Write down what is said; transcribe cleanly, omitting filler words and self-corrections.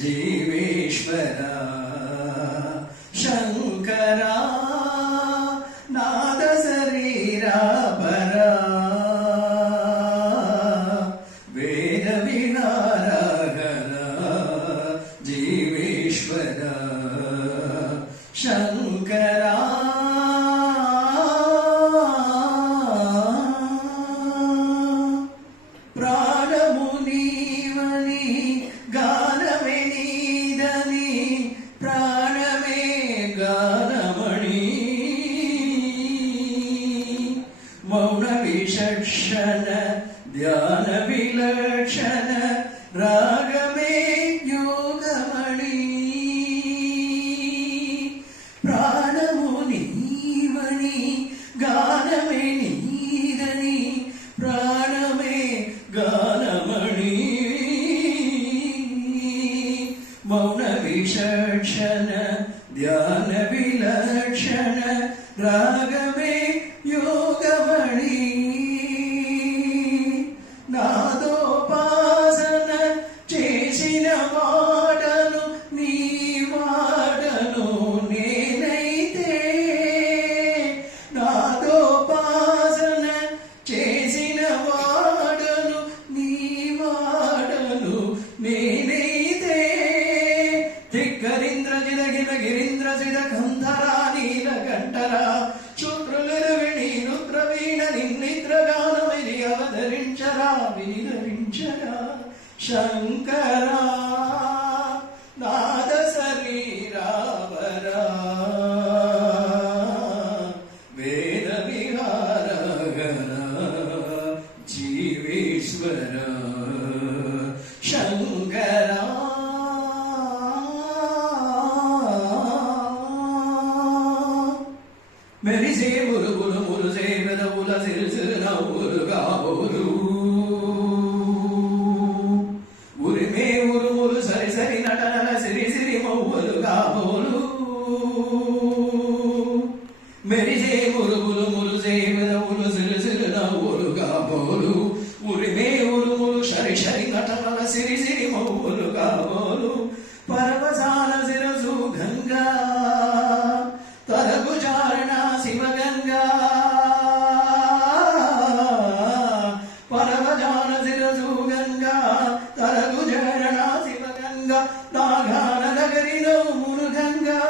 జీవేశ్వర శంకర నాద శరీరా పర వేద విహారహర జీవేశ్వర శంకర ప్రాణము నీవని గానమే నీదని ప్రాణమే గానమణి మౌన విచక్షణ ధ్యాన విలక్షణ రాగమే యోగమణి ప్రాణము నీవని గానమే నీదని ప్రాణమే గానమణి మౌన విచక్షణ ధ్యాన విలక్షణ రాగమే యోగమణి నాదోపాసన చేసిన వాడను నీ వాడను నేనైతే నాదోపాసన చేసిన వాడను నీ వాడను నేనైతే ధిక్కరింద్ర జిదగిన గిరీంద్ర సిద కంధరా నీలకంఠరా శుక్రులరువిణి రుద్రవీణ నిన్నిద్రగానమిది అవతరించరా వినిధరించరా శంకరా నాద శరీరావరా వేద విహారహర జీవేశ్వర శంకరా మెరిసే మురుగులు మురుసే పెదవుల సిరిసిరి నవ్వులు కాబోలు ఉరిమే ఉరుములు సరి సరి నటనల సిరి సిరి మవ్వులు కాబోలు మెరిసే మురుగులు మురుసే పెదవులు సిరిసిరి నవ్వులు కాబోలు ఉరిమే ఉరుములు సరి సరి నటనల సిరి సిరి మవ్వులు కాబోలు పరవశాల శిరసు గంగా తరకు చారణ శివగంగా పరవజాన శిరసు గంగా తరకు చారణ శివగంగా నాగాన నగరిలో మురుగంగా